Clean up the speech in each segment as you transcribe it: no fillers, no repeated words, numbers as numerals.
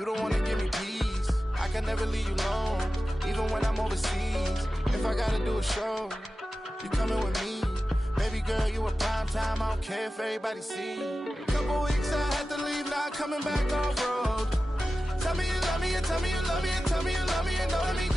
You don't wanna give me peace. I can never leave you alone, even when I'm overseas. If I gotta do a show, you coming with me. Baby girl, you a prime time. I don't care if everybody see. Couple weeks I had to leave, now I'm coming back off road. Tell me you love me and tell me you love me and tell me you love me and don't let me go.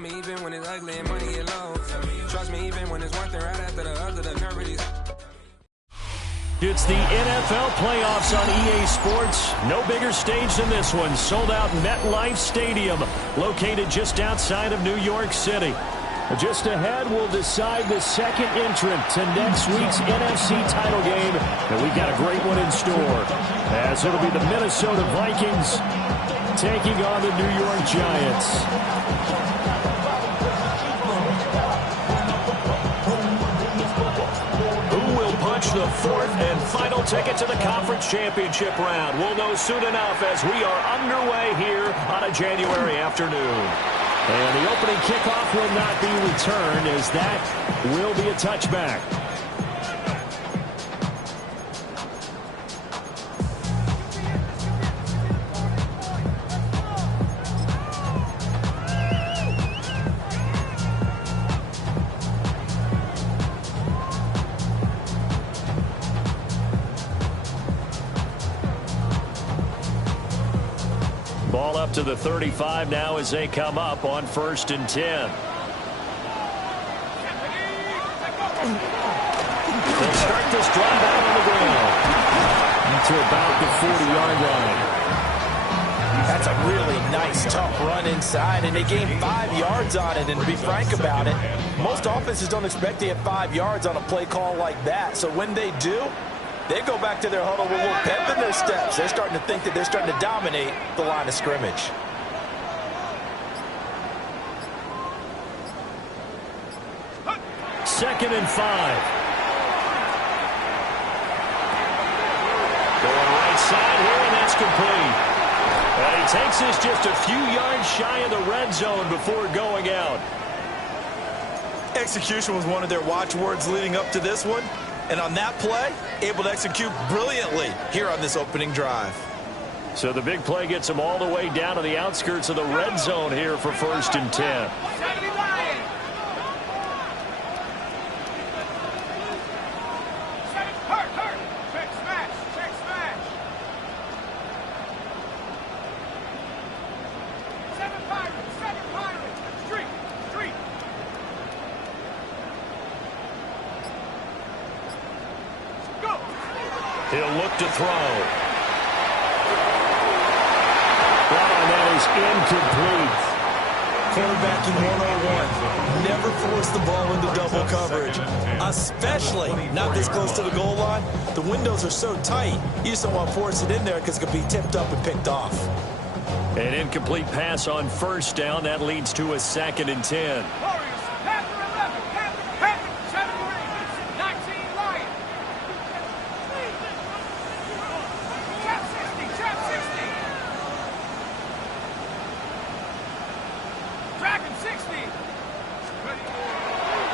Even when it's ugly and money get low. Trust me, even when it's one thing right after the other, the nerve is. It's the NFL playoffs on EA Sports. No bigger stage than this one. Sold out MetLife Stadium, located just outside of New York City. Just ahead, we'll decide the second entrant to next week's NFC title game. And we've got a great one in store, as it'll be the Minnesota Vikings taking on the New York Giants. The fourth and final ticket to the conference championship round. We'll know soon enough as we are underway here on a January afternoon. And the opening kickoff will not be returned, as that will be a touchback. Ball up to the 35 now as they come up on 1st and 10. They'll start this drive out on the ground to about the 40-yard line. That's a really nice, tough run inside, and they gained 5 yards on it. And to be frank about it, most offenses don't expect to get 5 yards on a play call like that. So when they do, they go back to their huddle with a little pep in their steps. They're starting to think that they're starting to dominate the line of scrimmage. Second and 5. Going right side here, and that's complete. And he takes this just a few yards shy of the red zone before going out. Execution was one of their watchwords leading up to this one. And on that play, able to execute brilliantly here on this opening drive. So the big play gets them all the way down to the outskirts of the red zone here for 1st and 10. He'll look to throw. That is incomplete. Quarterbacking 101. Never force the ball into double coverage, especially not this close to the goal line. The windows are so tight, you just don't want to force it in there because it could be tipped up and picked off. An incomplete pass on 1st down. That leads to a 2nd and 10.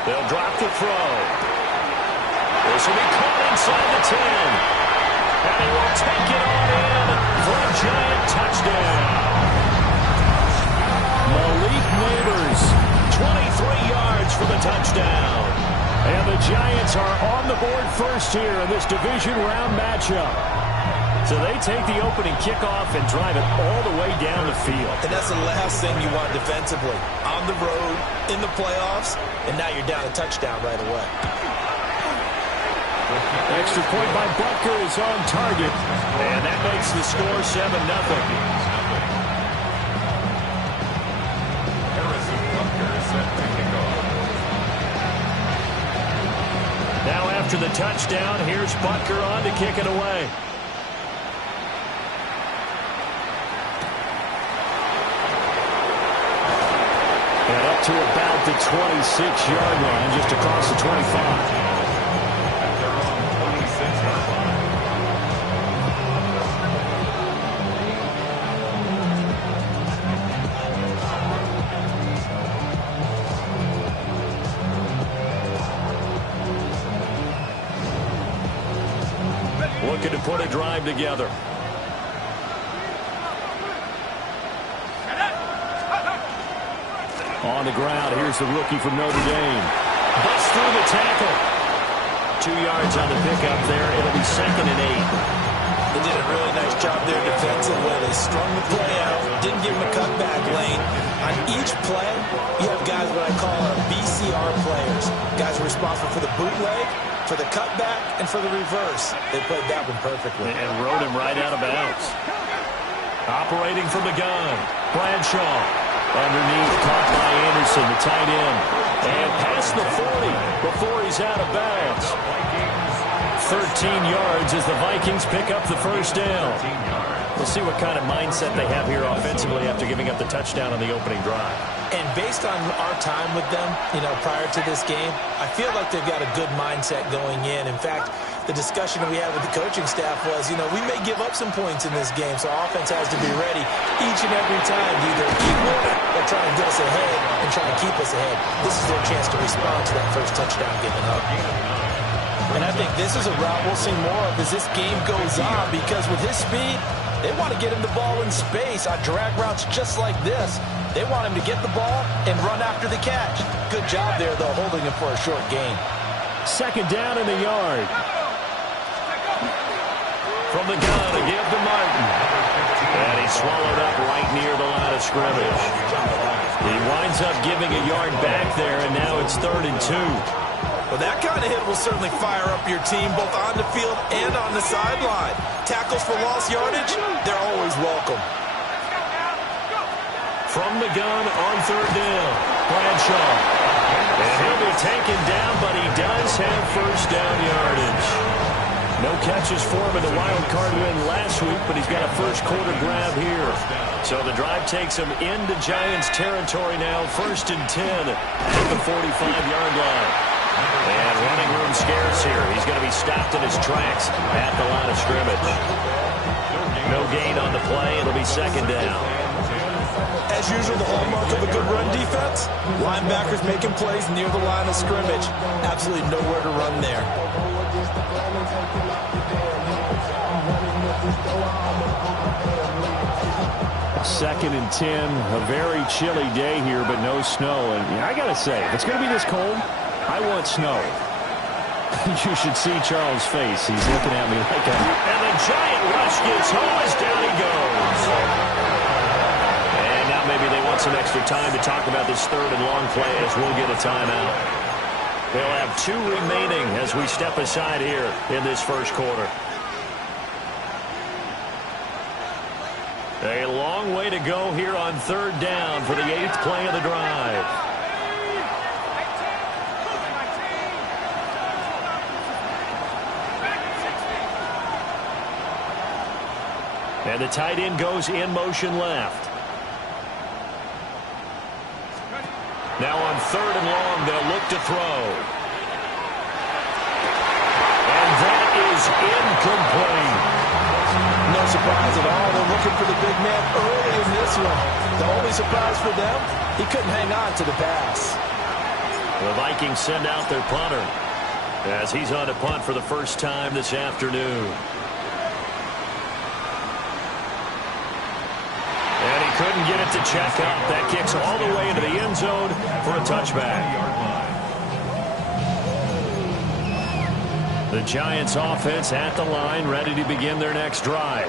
They'll drop the throw. This will be caught inside the 10. And he will take it on in for a Giant touchdown. Malik Neighbors, 23 yards for the touchdown. And the Giants are on the board first here in this division round matchup. So they take the opening kickoff and drive it all the way down the field. And that's the last thing you want defensively. On the road, in the playoffs, and now you're down a touchdown right away. Extra point by Butker is on target. And that makes the score 7-0. Now after the touchdown, here's Butker on to kick it away. to about the 26-yard line, just across the 25. Looking to put a drive together. On the ground, here's the rookie from Notre Dame. Busts through the tackle. 2 yards on the pickup there. It'll be 2nd and 8. They did a really nice job there defensively. They strung the play out, didn't give him a cutback lane. On each play, you have guys what I call our BCR players. Guys are responsible for the bootleg, for the cutback, and for the reverse. They played that one perfectly. And rode him right out of bounds. Operating from the gun, Bradshaw. Underneath, caught by Anderson, the tight end. And past the 40 before he's out of bounds. 13 yards as the Vikings pick up the first down. We'll see what kind of mindset they have here offensively after giving up the touchdown on the opening drive. And based on our time with them, prior to this game, I feel like they've got a good mindset going in. In fact, the discussion that we had with the coaching staff was, we may give up some points in this game, so our offense has to be ready each and every time to either equal or try to get us ahead and try to keep us ahead. This is their chance to respond to that first touchdown given up. And I think this is a route we'll see more of as this game goes on, because with his speed, they want to get him the ball in space on drag routes just like this. They want him to get the ball and run after the catch. Good job there, though, holding him for a short gain. 2nd down in the yard. From the gun, a give to Martin. And he's swallowed up right near the line of scrimmage. He winds up giving a yard back there, and now it's 3rd and 2. Well, that kind of hit will certainly fire up your team both on the field and on the sideline. Tackles for lost yardage, they're always welcome. From the gun on 3rd down, Bradshaw. And he'll be taken down, but he does have first down yardage. No catches for him in the wild card win last week, but he's got a first quarter grab here. So the drive takes him into Giants territory now, 1st and 10 at the 45-yard line. And running room scarce here. He's going to be stopped in his tracks at the line of scrimmage. No gain on the play. It'll be 2nd down. As usual, the hallmark of a good run defense, linebackers making plays near the line of scrimmage. Absolutely nowhere to run there. 2nd and 10, a very chilly day here, but no snow. And I got to say, if it's going to be this cold, I want snow. You should see Charles' face. He's looking at me like a... And the giant rush gets home as down he goes. And now maybe they want some extra time to talk about this 3rd and long play as we'll get a timeout. They'll have 2 remaining as we step aside here in this first quarter. A long way to go here on 3rd down for the 8th play of the drive. And the tight end goes in motion left. Now on 3rd and long, they'll look to throw. And that is incomplete. No surprise at all. They're looking for the big man early in this one. The only surprise for them, he couldn't hang on to the pass. The Vikings send out their punter as he's on to punt for the first time this afternoon. And he couldn't get it to check up. That kicks all the way into the end zone for a touchback. The Giants offense at the line, ready to begin their next drive.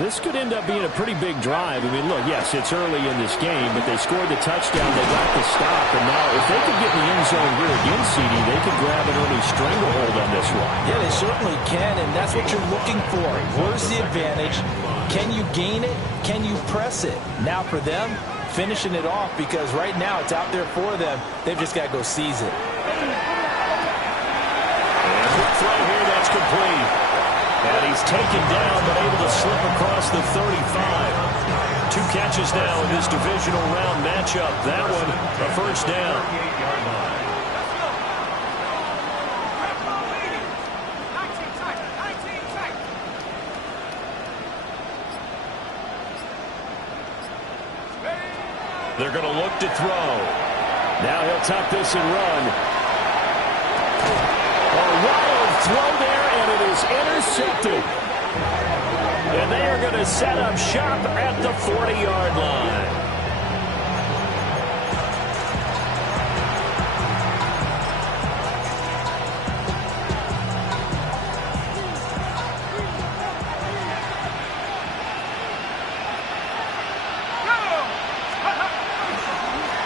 This could end up being a pretty big drive. I mean, look, yes, it's early in this game, but they scored the touchdown. They got the stop, and now if they could get in the end zone here again, CD, they could grab an early stranglehold on this one. Yeah, they certainly can, and that's what you're looking for. Where's the advantage? Can you gain it? Can you press it? Now for them, finishing it off, because right now it's out there for them. They've just got to go seize it. Throw here, that's complete. And he's taken down, but able to slip across the 35. 2 catches now in this divisional round matchup. That one, a first down. They're going to look to throw. Now he'll tuck this and run. A wild throw there, and it is intercepted. And they are going to set up shop at the 40-yard line.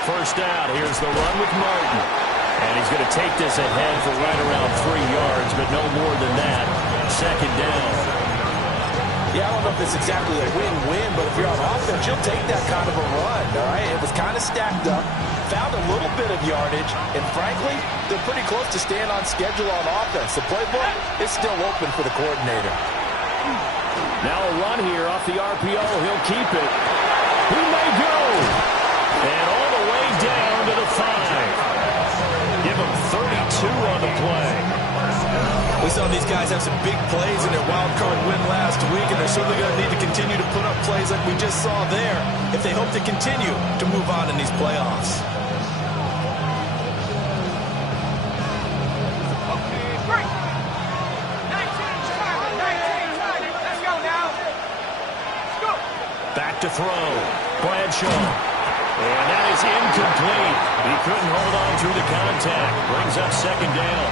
First down. Here's the run with Martin. And he's going to take this ahead for right around 3 yards, but no more than that. Second down. Yeah, I don't know if it's exactly a win-win, but if you're on offense, you'll take that kind of a run, all right? It was kind of stacked up, found a little bit of yardage, and frankly, they're pretty close to staying on schedule on offense. The playbook is still open for the coordinator. Now a run here off the RPO. He'll keep it. He may go. And all the way down to the 5. Give him 32 on the play. We saw these guys have some big plays in their wild card win last week, and they're certainly going to need to continue to put up plays like we just saw there if they hope to continue to move on in these playoffs. Back to throw. Bradshaw. And that is incomplete. He couldn't hold on through the contact. Brings up second down.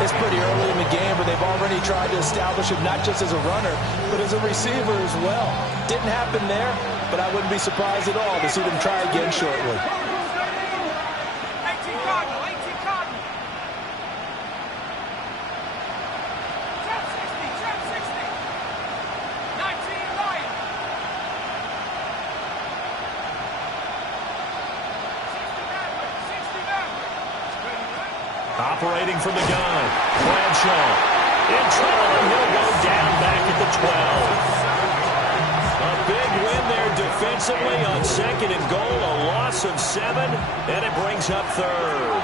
It's pretty early in the game, but they've already tried to establish him not just as a runner, but as a receiver as well. Didn't happen there, but I wouldn't be surprised at all to see them try again shortly. Operating from the gun. Bradshaw in trouble, and he'll go down back at the 12. A big win there defensively on second and goal. A loss of 7, and it brings up third.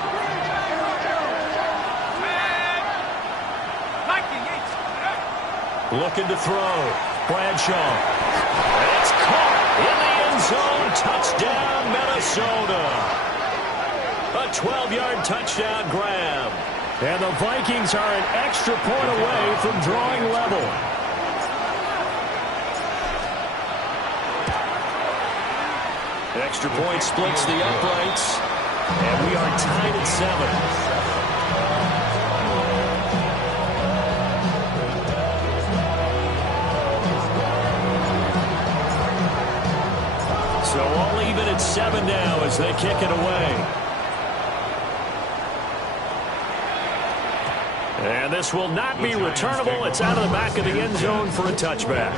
Looking to throw. Bradshaw. It's caught in the end zone. Touchdown, Minnesota. A 12-yard touchdown grab. And the Vikings are an extra point away from drawing level. Extra point splits the uprights. And we are tied at 7. So all even at 7 now as they kick it away. And this will not be returnable. It's out of the back of the end zone for a touchback.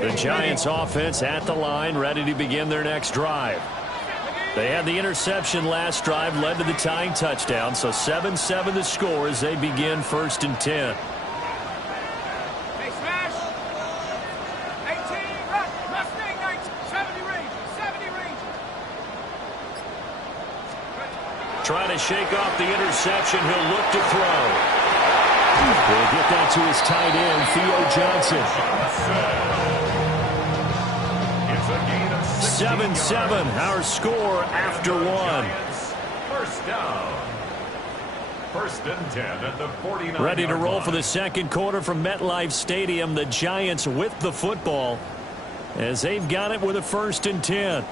The Giants offense at the line, ready to begin their next drive. They had the interception last drive, led to the tying touchdown. So 7-7 the score as they begin 1st and 10. Trying to shake off the interception. He'll look to throw. He'll get that to his tight end, Theo Johnson. 7-7, our score after 1. First down. 1st and 10 at the 49. Ready to roll for the second quarter from MetLife Stadium. The Giants with the football as they've got it with a 1st and 10.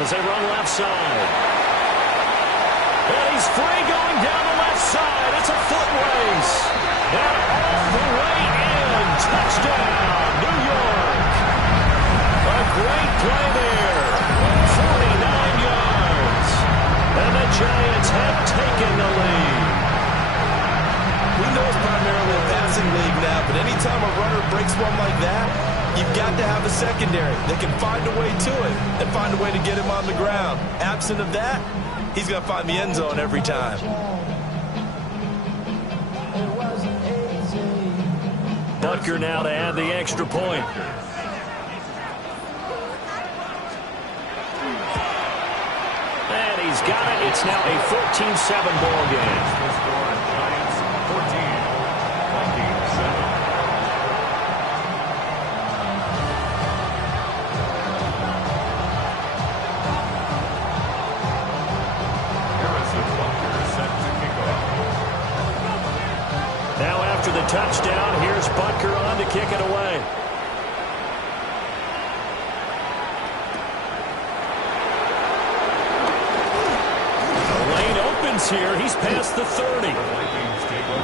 As they run left side. And he's free going down the left side. It's a foot race. And all the way in. anytime a runner breaks one like that, you've got to have a secondary that can find a way to it and find a way to get him on the ground. Absent of that, he's going to find the end zone every time. Butker now to add the extra point. And he's got it. It's now a 14-7 ball game. Now after the touchdown, here's Butker on to kick it away. The lane opens here. He's past the 30.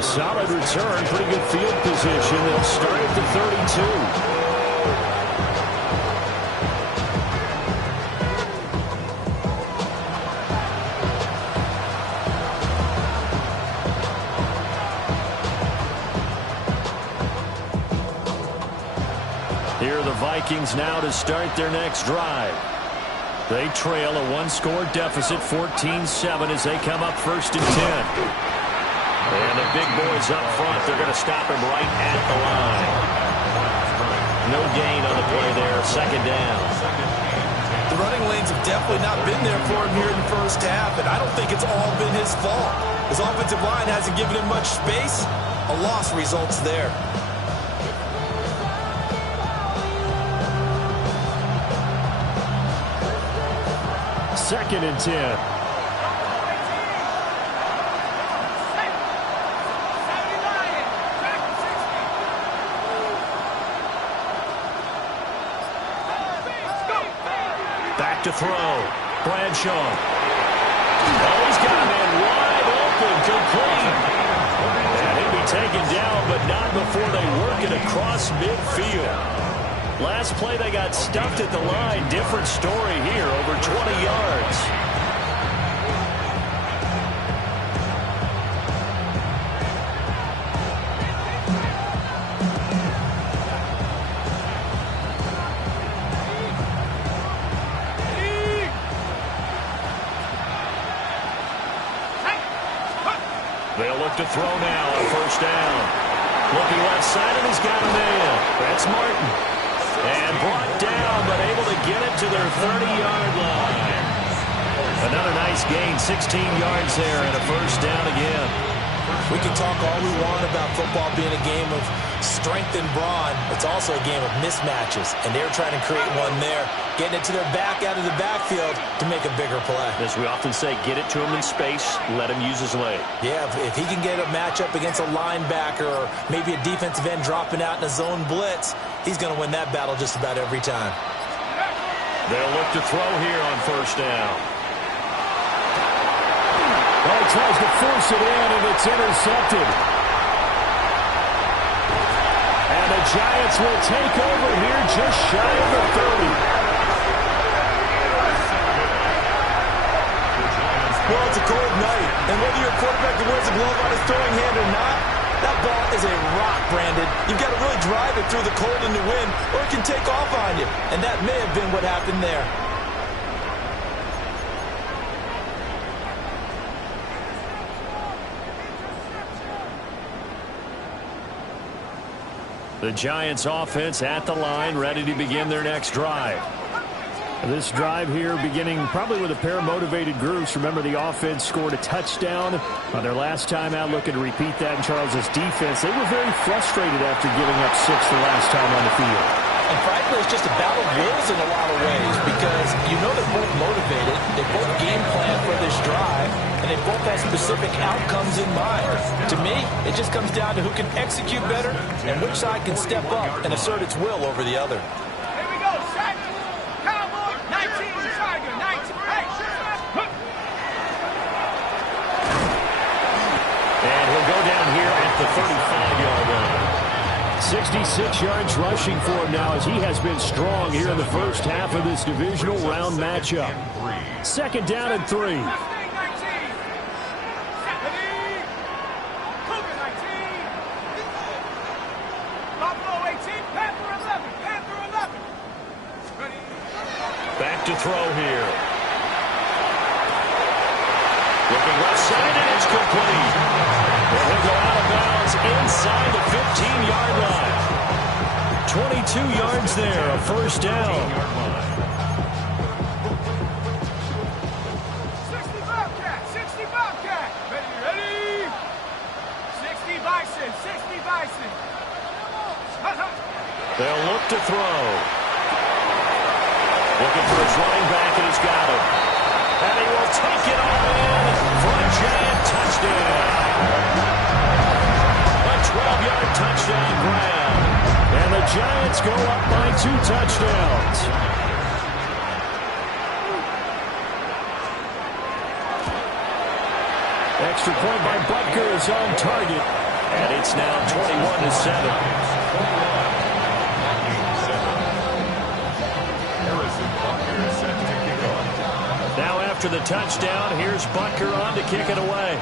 Solid return, pretty good field position. They'll start at the 32. Here are the Vikings now to start their next drive. They trail a one-score deficit, 14-7, as they come up 1st and 10. And the big boys up front, they're going to stop him right at the line. No gain on the play there, 2nd down. The running lanes have definitely not been there for him here in the first half, and I don't think it's all been his fault. His offensive line hasn't given him much space. A loss results there. 2nd and 10. Back to throw. Bradshaw. Oh, he's got a man wide open, complete. And he'll be taken down, but not before they work it across midfield. Last play, they got stuffed at the line. Different story here, over 20 yards. They'll look to throw now on 1st down. Looking left side, and he's got a man. That's Martin. And brought down, but able to get it to their 30-yard line. Another nice gain, 16 yards there, and a 1st down again. We can talk all we want about football being a game of strength and brawn. It's also a game of mismatches, and they're trying to create one there, getting it to their back out of the backfield to make a bigger play. As we often say, get it to him in space, let him use his leg. Yeah, if he can get a matchup against a linebacker or maybe a defensive end dropping out in a zone blitz, he's going to win that battle just about every time. They'll look to throw here on 1st down. Well, he tries to force it in, and it's intercepted. And the Giants will take over here just shy of the 30. Well, it's a cold night, and whether you're a quarterback that wears a glove on his throwing hand or not, that ball is a rock, Brandon. You've got to really drive it through the cold and the wind, or it can take off on you. And that may have been what happened there. The Giants offense at the line, ready to begin their next drive. This drive here beginning probably with a pair of motivated groups. Remember, the offense scored a touchdown on their last time out, looking to repeat that in Charles's defense. They were very frustrated after giving up 6 the last time on the field. And frankly, it's just a battle of wills in a lot of ways because you know they're both motivated, they both game plan for this drive, and they both have specific outcomes in mind. To me, it just comes down to who can execute better and which side can step up and assert its will over the other. Here we go, set. Cowboy, 19, Tiger, 19. Hey, and he'll go down here at the 35-yard line. 66 yards rushing for him now as he has been strong here in the first half of this divisional round matchup. 2nd down and 3. Bob throw here. Looking left side, and it's complete. And he'll go out of bounds inside the 15-yard line. 22 yards there, a first down. 60 Bobcat, 60 Bobcat. Ready? 60 Bison, 60 Bison. They'll look to throw. Looking for his running back, and he's got him. And he will take it all in for a giant touchdown. A 12-yard touchdown grab. And the Giants go up by 2 touchdowns. Extra point by Butker is on target. And it's now 21-7. Now after the touchdown, here's Butker on to kick it away.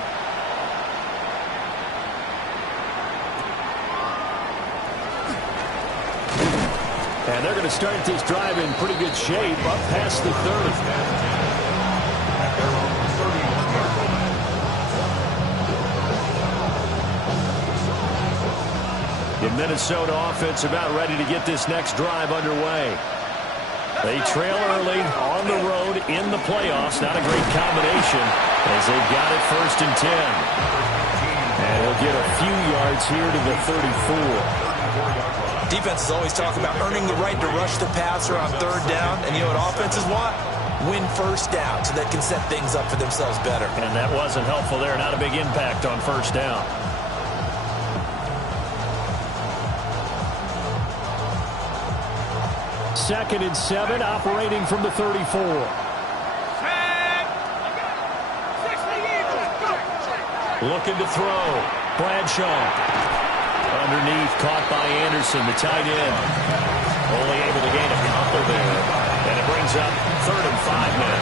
And they're going to start this drive in pretty good shape, up past the 30. The Minnesota offense about ready to get this next drive underway. They trail early on the road in the playoffs. Not a great combination as they've got it 1st and 10. And he'll get a few yards here to the 34. Defenses always talk about earning the right to rush the passer on 3rd down. And you know what offenses want? Win 1st down so they can set things up for themselves better. And that wasn't helpful there. Not a big impact on 1st down. Second and 7, operating from the 34. Looking to throw. Bradshaw. Underneath, caught by Anderson, the tight end. Only able to gain a couple there. And it brings up 3rd and 5 now.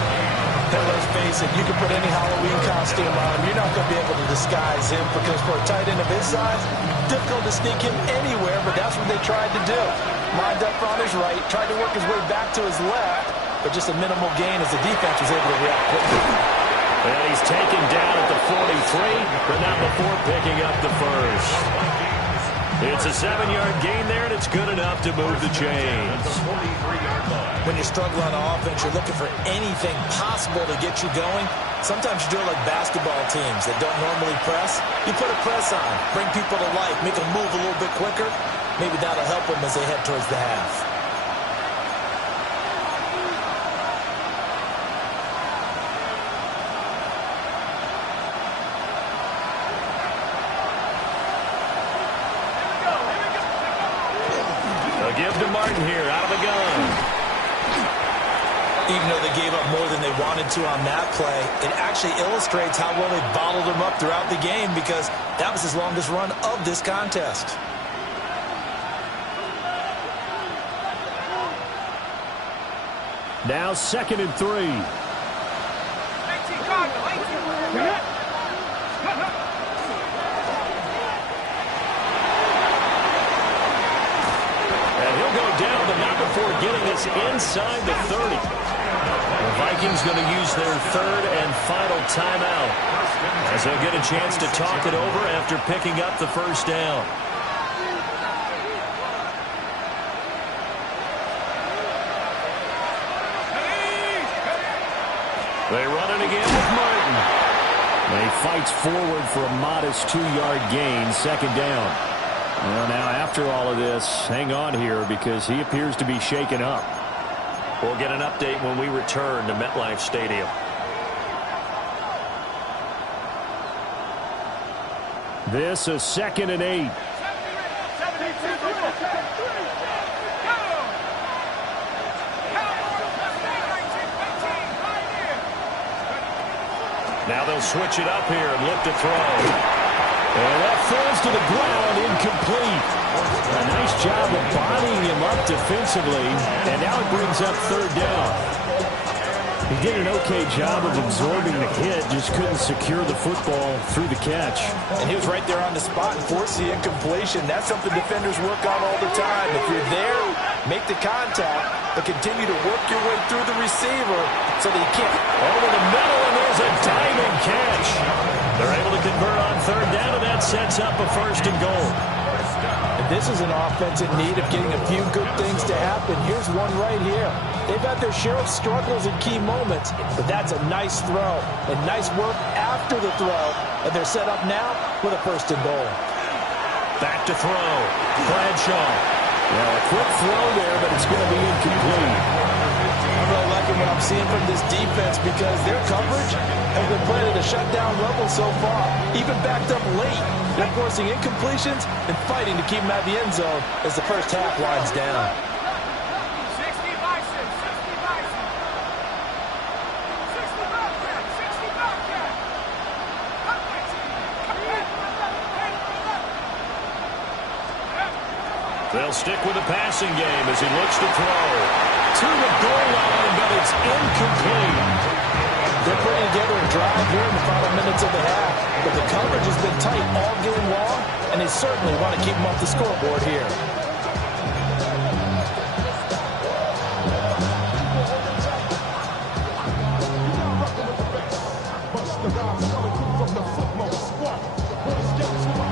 Hey, let's face it, you can put any Halloween costume on. You're not going to be able to disguise him because for a tight end of his size, difficult to sneak him anywhere, but that's what they tried to do. Lined up on his right, tried to work his way back to his left, but just a minimal gain as the defense was able to react quickly. And he's taken down at the 43, but not before picking up the first. It's a 7-yard gain there, and it's good enough to move the chains. When you're struggling on offense, you're looking for anything possible to get you going. Sometimes you do it like basketball teams that don't normally press. You put a press on, bring people to life, make them move a little bit quicker. Maybe that'll help them as they head towards the half. They'll give to Martin here, out of the gun. Even though they gave up more than they wanted to on that play, it actually illustrates how well they bottled them up throughout the game because that was his longest run of this contest. Now 2nd and 3. 18 Cardinal, 18. And he'll go down, but not before getting this inside the 30. The Vikings going to use their 3rd and final timeout as they'll get a chance to talk it over after picking up the 1st down. They run it again with Martin. He fights forward for a modest 2-yard gain, 2nd down. Well, now after all of this, hang on here because he appears to be shaken up. We'll get an update when we return to MetLife Stadium. This is 2nd and 8. Now they'll switch it up here and look to throw. And that falls to the ground, incomplete. A nice job of bodying him up defensively, and now it brings up 3rd down. He did an okay job of absorbing the hit, just couldn't secure the football through the catch. And he was right there on the spot and forced the incompletion. That's something defenders work on all the time. If you're there, Make the contact, but continue to work your way through the receiver so that you can't. Over the middle, and there's a diving catch. They're able to convert on third down, and that sets up a 1st and goal. And this is an offense in need of getting a few good things to happen. Here's one right here. They've had their share of struggles in key moments, but that's a nice throw and nice work after the throw. And they're set up now with a 1st and goal. Back to throw. Bradshaw. Well, a quick throw there, but it's going to be incomplete. I'm really liking what I'm seeing from this defense because their coverage has been played at a shutdown level so far, even backed up late. They're forcing incompletions and fighting to keep them out of the end zone as the first half winds down. 60 bison, 60 bison. 60 bobcat, 60 bobcat. Come back to me. Come back. They'll stick with the passing game as he looks to throw. To the goal line, but it's incomplete. They're putting together a drive here in the final minutes of the half, but the coverage has been tight all game long, and they certainly want to keep them off the scoreboard here.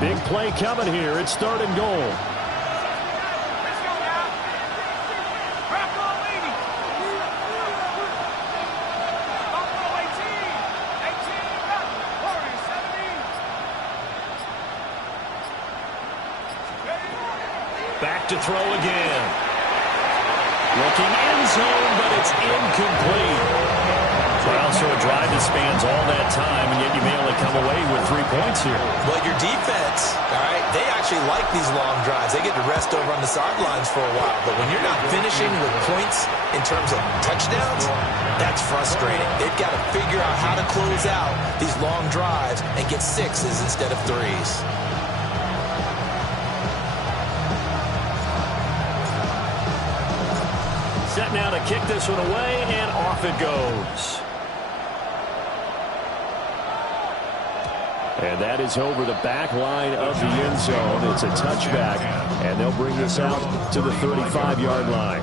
Big play coming here. It's 3rd and goal. Back to throw again. Looking end zone, but it's incomplete. Well, so a drive that spans all that time, and yet you may only come away with 3 points here. Well, your defense, all right, they actually like these long drives. They get to rest over on the sidelines for a while. But when you're not finishing with points in terms of touchdowns, that's frustrating. They've got to figure out how to close out these long drives and get 6s instead of 3s. Set now to kick this one away, and off it goes. And that is over the back line of the end zone. It's a touchback, and they'll bring this out to the 35-yard line.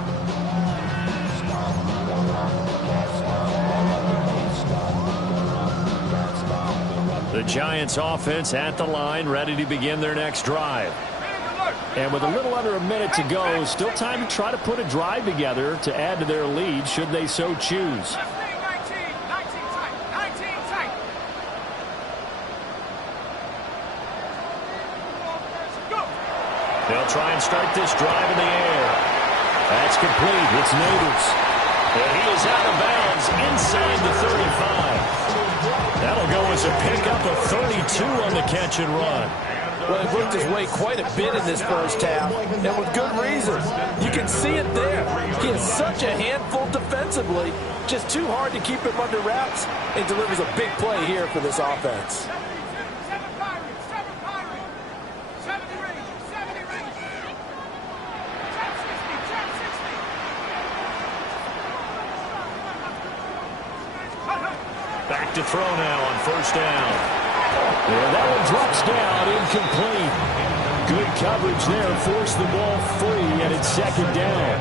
The Giants offense at the line, ready to begin their next drive. And with a little under a minute to go, still time to try to put a drive together to add to their lead should they so choose. 19 tight. Go. They'll try and start this drive in the air. That's complete. It's Neighbors. And he is out of bounds inside the 35. That'll go as a pickup of 32 on the catch and run. Well, he worked his way quite a bit in this first half, and with good reason. You can see it there. He is such a handful defensively, just too hard to keep him under wraps, and delivers a big play here for this offense. 7 Pirates, 70 Rangers, 70 Rangers. Tap 60. Back to throw now on 1st down. And that one drops down, incomplete. Good coverage there, forced the ball free, and it's 2nd down.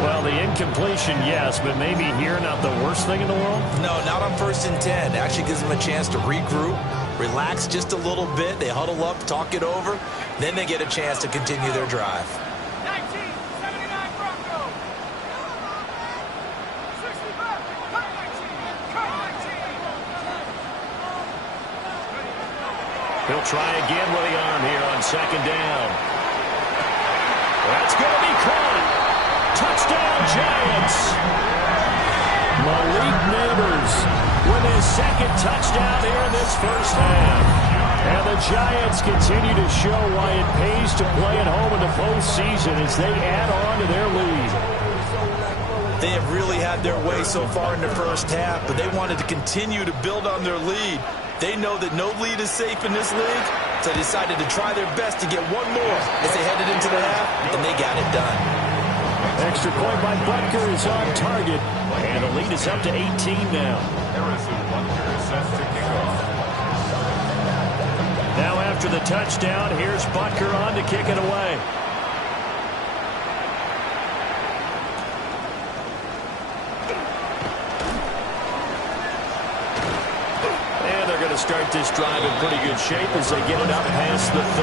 Well, the incompletion, yes, but maybe here not the worst thing in the world? No, not on 1st and 10. It actually gives them a chance to regroup, relax just a little bit. They huddle up, talk it over. Then they get a chance to continue their drive. 1979 Broncos. 65. Cut 19. Cut 19. He'll try again with the arm here on 2nd down. That's going to be caught. Touchdown, Giants. Malik Neighbors with his 2nd touchdown here in this first half. And the Giants continue to show why it pays to play at home in the postseason as they add on to their lead. They have really had their way so far in the first half, but they wanted to continue to build on their lead. They know that no lead is safe in this league, so they decided to try their best to get one more as they headed into the half, and they got it done. Extra point by Butker is on target, and the lead is up to 18 now. Now after the touchdown, here's Butker on to kick it away. start this drive in pretty good shape as they get it up past the 30.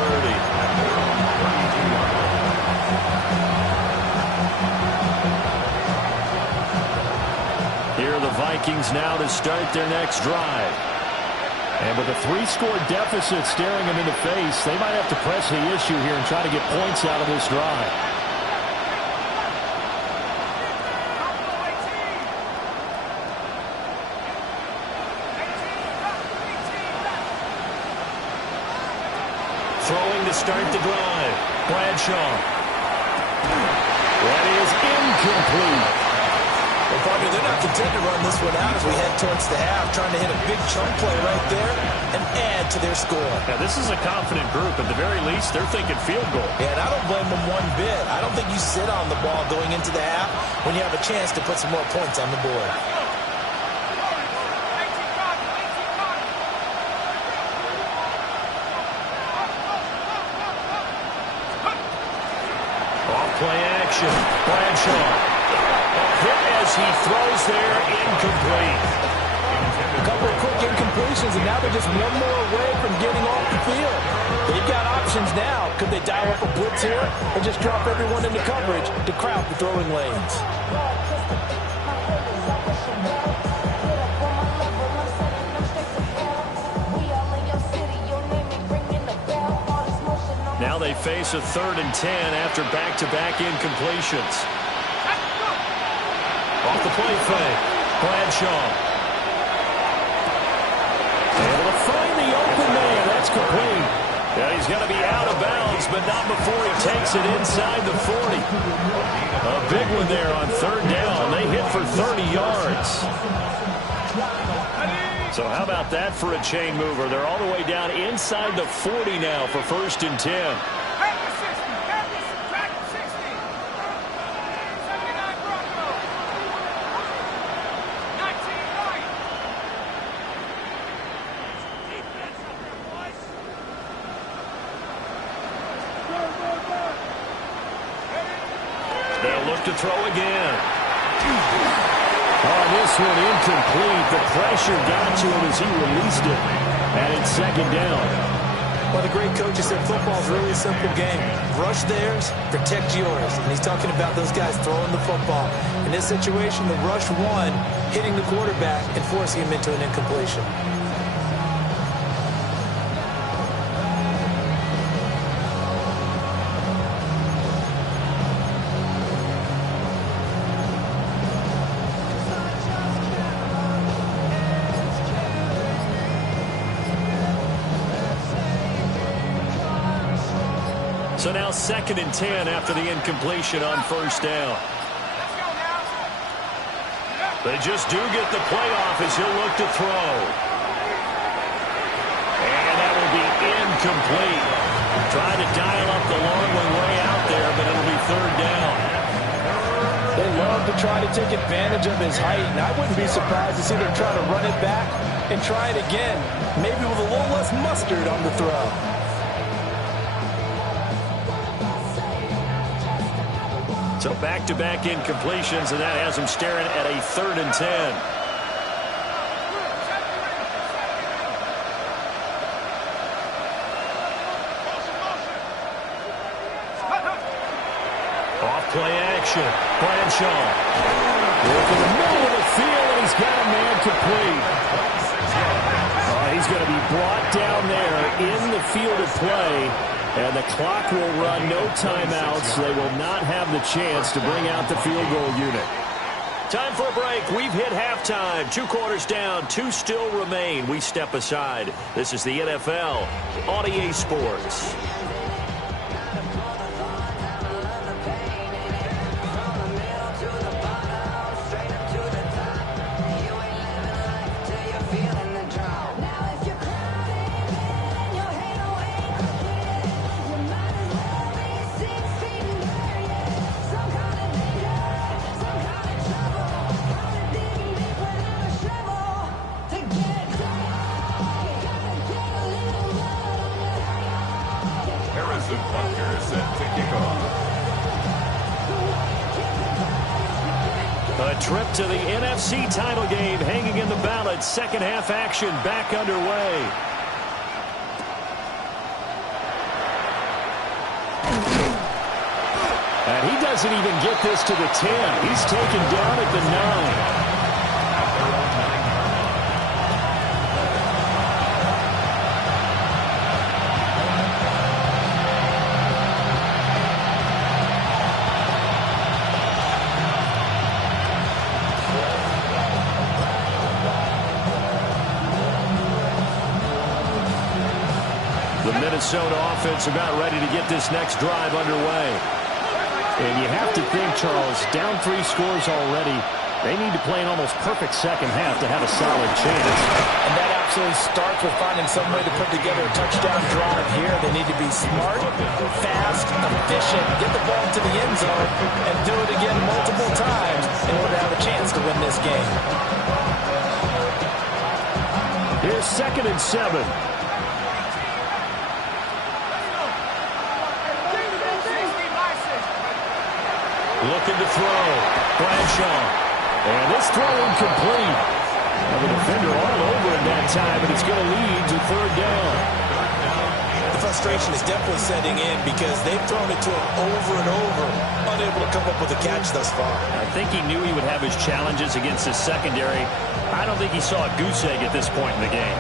Here are the Vikings now to start their next drive. And with a 3-score deficit staring them in the face, they might have to press the issue here and try to get points out of this drive. Throwing to start the drive. Bradshaw. That is incomplete. Well, partner, they're not content to run this one out as we head towards the half, trying to hit a big chunk play right there and add to their score. Now, this is a confident group. At the very least, they're thinking field goal. Yeah, and I don't blame them one bit. I don't think you sit on the ball going into the half when you have a chance to put some more points on the board. Off-play action. Bradshaw. Hit as he throws there, incomplete. A couple of quick incompletions, and now they're just one more away from getting off the field. They've got options now. Could they dial up a blitz here or just drop everyone into coverage to crowd the throwing lanes? Now they face a 3rd and 10 after back-to-back incompletions. Off the play fake. Bradshaw. Able to find the open man. That's complete. Yeah, he's going to be out of bounds, but not before he takes it inside the 40. A big one there on 3rd down. They hit for 30 yards. So how about that for a chain mover? They're all the way down inside the 40 now for 1st and 10. They'll look to throw again. Oh, this one incomplete. The pressure got to him as he released it. And it's 2nd down. Well, the great coach said football's really a simple game. Rush theirs, protect yours. And he's talking about those guys throwing the football. In this situation, the rush one, hitting the quarterback and forcing him into an incompletion. So now 2nd and 10 after the incompletion on 1st down. They just do get the playoff as he'll look to throw. And that will be incomplete. Trying to dial up the long one way out there, but it'll be 3rd down. They love to try to take advantage of his height, and I wouldn't be surprised to see them try to run it back and try it again, maybe with a little less mustard on the throw. So back-to-back incompletions, and that has him staring at a 3rd and 10. Off-play action. Bradshaw. Working the middle of the field, and he's got a man complete. He's going to be brought down there in the field of play. And the clock will run, no timeouts. They will not have the chance to bring out the field goal unit. Time for a break. We've hit halftime. 2 quarters down, 2 still remain. We step aside. This is the NFL on EA Sports. trip to the NFC title game hanging in the balance. Second half action back underway. And he doesn't even get this to the 10. He's taken down at the 9. The Minnesota offense about ready to get this next drive underway. And you have to think, Charles, down 3 scores already. They need to play an almost perfect second half to have a solid chance. And that absolutely starts with finding some way to put together a touchdown drive here. They need to be smart, fast, efficient, get the ball to the end zone, and do it again multiple times in order to have a chance to win this game. Here's 2nd and 7. Looking to throw. Bradshaw. And this throw incomplete. Now the defender all over in that time, and it's going to lead to 3rd down. The frustration is definitely setting in because they've thrown it to him over and over, unable to come up with a catch thus far. I think he knew he would have his challenges against his secondary. I don't think he saw a goose egg at this point in the game.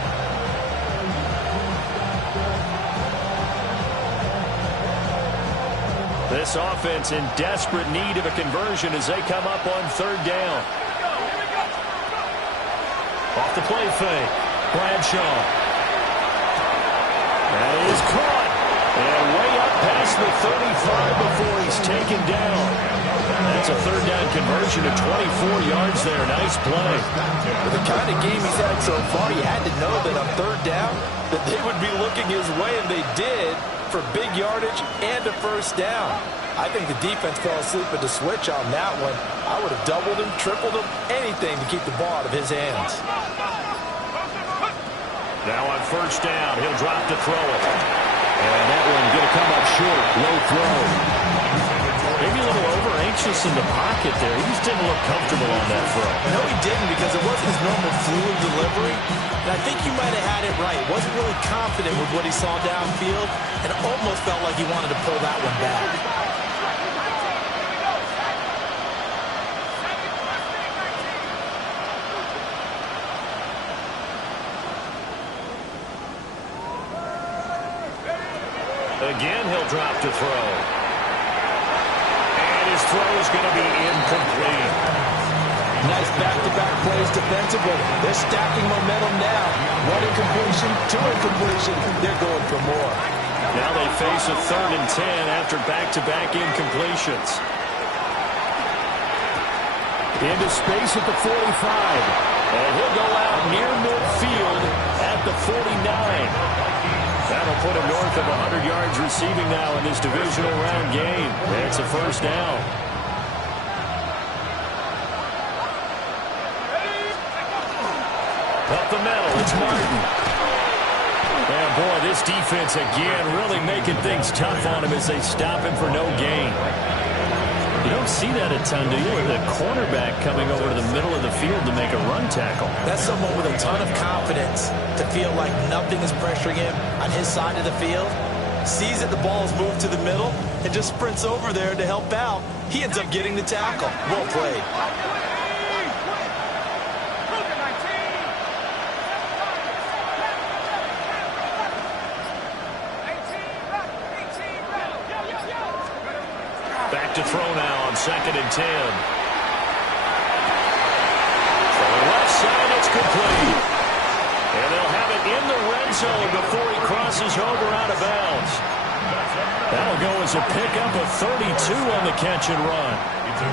This offense in desperate need of a conversion as they come up on 3rd down. Off the play fake. Bradshaw. That is caught. And way up past the 35 before he's taken down. That's a 3rd down conversion of 24 yards there. Nice play. With the kind of game he's had so far, you had to know that on 3rd down that they would be looking his way, and they did, for big yardage and a 1st down. I think the defense fell asleep at the switch on that one. I would have doubled him, tripled him, anything to keep the ball out of his hands. Now on 1st down, he'll drop to throw it. And that one going to come up short. Low throw. Maybe a little over-anxious in the pocket there. He just didn't look comfortable on that throw. No, he didn't, because it wasn't his normal fluid delivery. And I think you might have had it right. Wasn't really confident with what he saw downfield, and almost felt like he wanted to pull that one back. Again, he'll drop to throw. And his throw is going to be incomplete. Nice back-to-back plays defensively. They're stacking momentum now. 1 incompletion, 2 incompletion. They're going for more. Now they face a 3rd and 10 after back-to-back incompletions. Into space at the 45. And he'll go out near midfield at the 49. That'll put him north of 100 yards receiving now in this divisional round game. It's a 1st down. Up the middle, it's Martin. And boy, this defense again really making things tough on him as they stop him for no gain. You don't see that a ton, do you? With a cornerback coming over to the middle of the field to make a run tackle. That's someone with a ton of confidence to feel like nothing is pressuring him on his side of the field. Sees that the ball is moved to the middle and just sprints over there to help out. He ends up getting the tackle. Well played. Back to throw now on 2nd and 10. From the left side, it's complete. And they'll have it in the red zone before he crosses over out of bounds. That'll go as a pickup of 32 on the catch and run.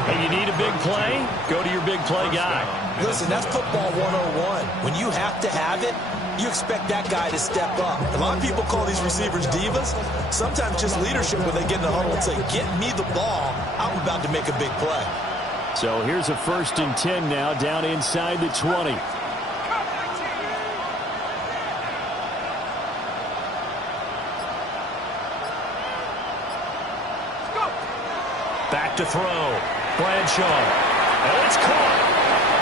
And you need a big play? Go to your big play guy. Listen, that's football 101. When you have to have it, you expect that guy to step up. A lot of people call these receivers divas. Sometimes just leadership when they get in the huddle and say, get me the ball. I'm about to make a big play. So here's a 1st and 10 now down inside the 20. Back to throw. Bradshaw. And it's caught.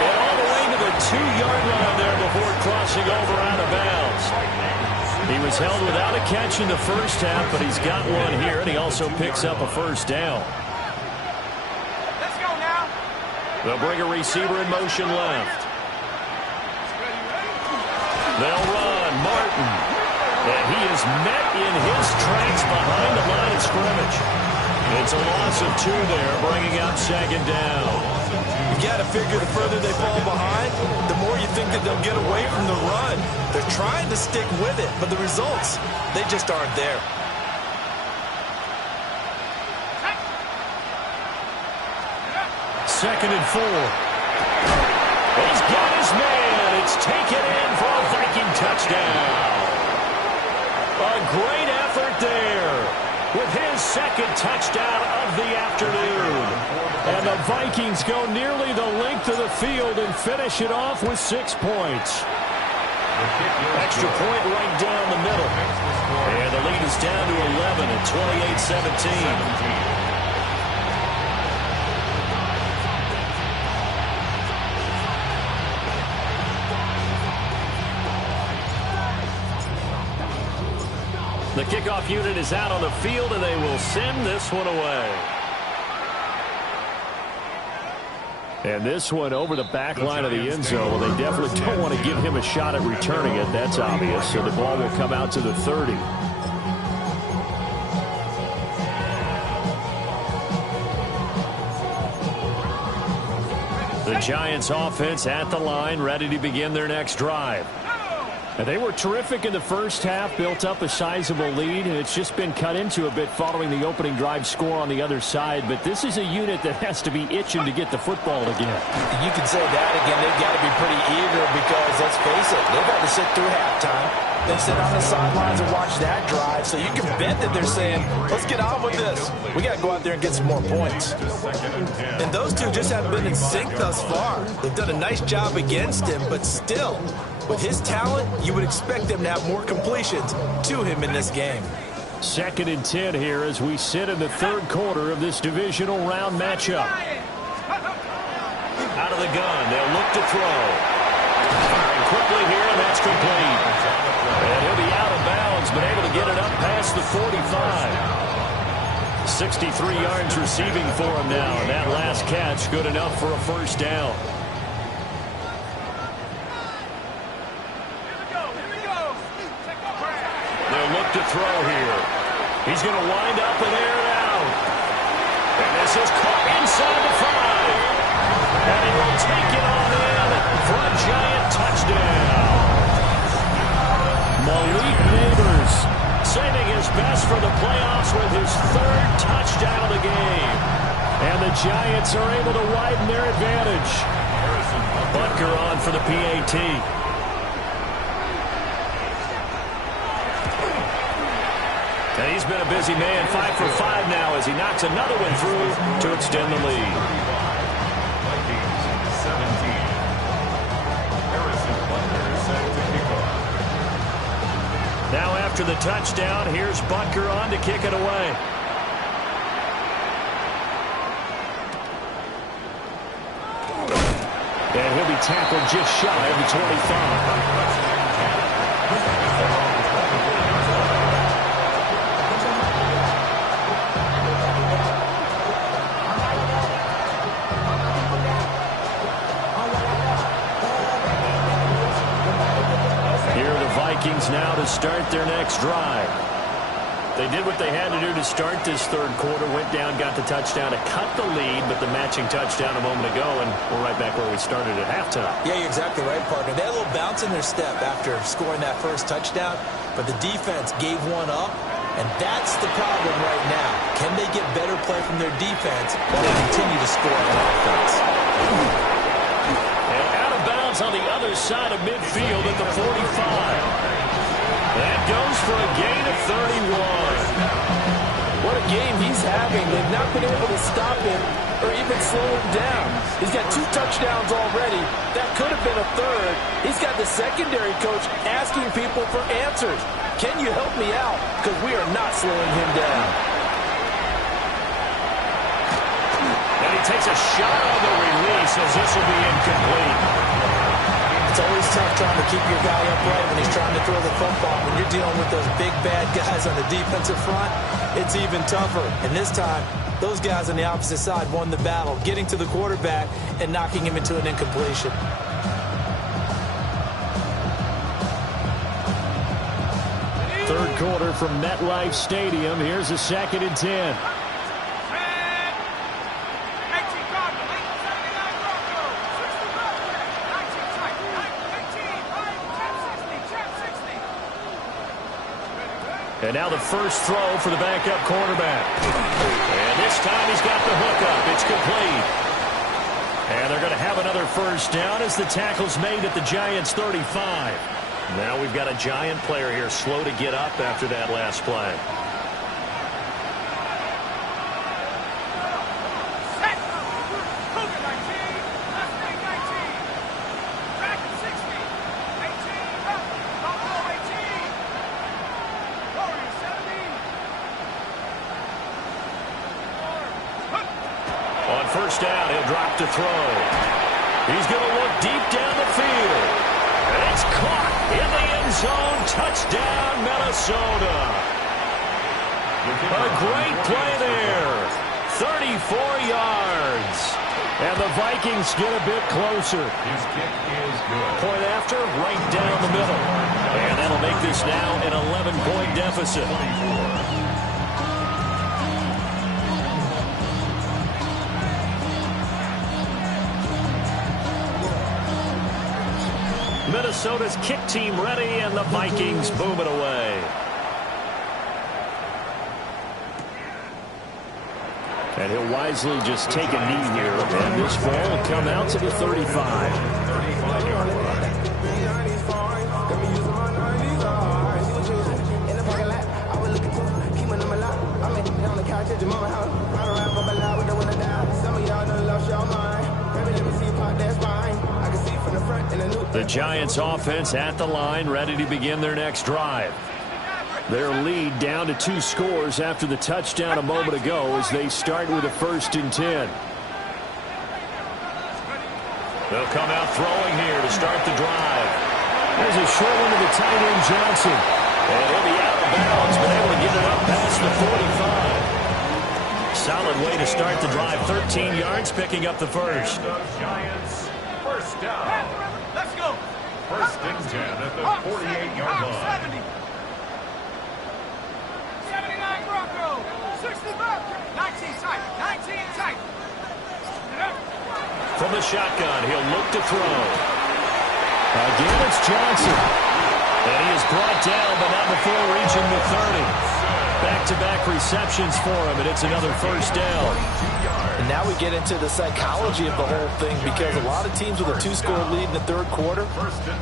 And all the way to the 2-yard line there before crossing over out of bounds. He was held without a catch in the first half, but he's got one here, and he also picks up a first down. Let's go now. They'll bring a receiver in motion left. They'll run. Martin. And he is met in his tracks behind the line of scrimmage. It's a loss of 2 there, bringing up second down. You got to figure the further they fall behind, the more you think that they'll get away from the run. They're trying to stick with it, but the results, they just aren't there. Second and 4. He's got his man. It's taken in for a Viking touchdown. A great effort there with his second touchdown of the afternoon. And the Vikings go nearly the length of the field and finish it off with 6 points. Extra point right down the middle. And the lead is down to 11 at 28-17. The kickoff unit is out on the field, and they will send this one away. And this one over the back line of the end zone. Well, they definitely don't want to give him a shot at returning it. That's obvious. So the ball will come out to the 30. The Giants offense at the line, ready to begin their next drive. And they were terrific in the first half, built up a sizable lead, and it's just been cut into a bit following the opening drive score on the other side. But this is a unit that has to be itching to get the football again. You can say that again. They've got to be pretty eager because, let's face it, they've had to sit through halftime. They sit on the sidelines and watch that drive. So you can bet that they're saying, let's get on with this. We got to go out there and get some more points. And those two just haven't been in sync thus far. They've done a nice job against him, but still, with his talent, you would expect them to have more completions to him in this game. Second and 10 here as we sit in the third quarter of this divisional round matchup. Out of the gun, they'll look to throw. Firing quickly here, and that's complete. And he'll be out of bounds, but able to get it up past the 45. 63 yards receiving for him now, and that last catch good enough for a first down. They'll look to throw here. He's going to wind up and air it out. And this is caught inside the 5. And he will take it on in for a Giant touchdown. Malik Neighbors saving his best for the playoffs with his 3rd touchdown of the game. And the Giants are able to widen their advantage. Butker on for the PAT. And he's been a busy man, 5 for 5 now as he knocks another one through to extend the lead. Now after the touchdown, here's Butker on to kick it away. And he'll be tackled just shy of the 25. Vikings now to start their next drive. They did what they had to do to start this third quarter, went down, got the touchdown to cut the lead, but the matching touchdown a moment ago, and we're right back where we started at halftime. Yeah, you're exactly right, partner. They had a little bounce in their step after scoring that first touchdown, but the defense gave one up, and that's the problem right now. Can they get better play from their defense while they continue to score on offense? And out of bounds on the other side of midfield at the 45. That goes for a gain of 31. What a game he's having. They've not been able to stop him or even slow him down. He's got 2 touchdowns already. That could have been a 3rd. He's got the secondary coach asking people for answers. Can you help me out? Because we are not slowing him down. And he takes a shot on the release as this will be incomplete. It's always tough trying to keep your guy upright when he's trying to throw the football. When you're dealing with those big, bad guys on the defensive front, it's even tougher. And this time, those guys on the opposite side won the battle, getting to the quarterback and knocking him into an incompletion. Third quarter from MetLife Stadium. Here's a 2nd and 10. And now the first throw for the backup quarterback. And this time he's got the hook up. It's complete. And they're going to have another first down as the tackle's made at the Giants' 35. Now we've got a Giant player here slow to get up after that last play. First down, he'll drop to throw. He's going to look deep down the field. And it's caught in the end zone. Touchdown, Minnesota. A great play there. 34 yards. And the Vikings get a bit closer. His kick is good. Point after, right down the middle. And that'll make this now an 11-point deficit. 24. Minnesota's kick team ready, and the Vikings boom it away. And he'll wisely just take a knee here, and this ball will come out to the 35. 35-yard line. The Giants offense at the line, ready to begin their next drive. Their lead down to 2 scores after the touchdown a moment ago as they start with a 1st and 10. They'll come out throwing here to start the drive. There's a short one to the tight end, Johnson. And he'll be out of bounds, but able to get it up past the 45. Solid way to start the drive. 13 yards, picking up the first. And the Giants, first down. Let's go. 1st and 10 at the 48-yard line. 79 Bronco. 60 back. 19 tight. 19 tight. From the shotgun, he'll look to throw. Again, it's Johnson. And he is brought down, but not before reaching the 30. Back-to-back receptions for him, and it's another first down. And now we get into the psychology of the whole thing, because a lot of teams with a 2-score lead in the 3rd quarter,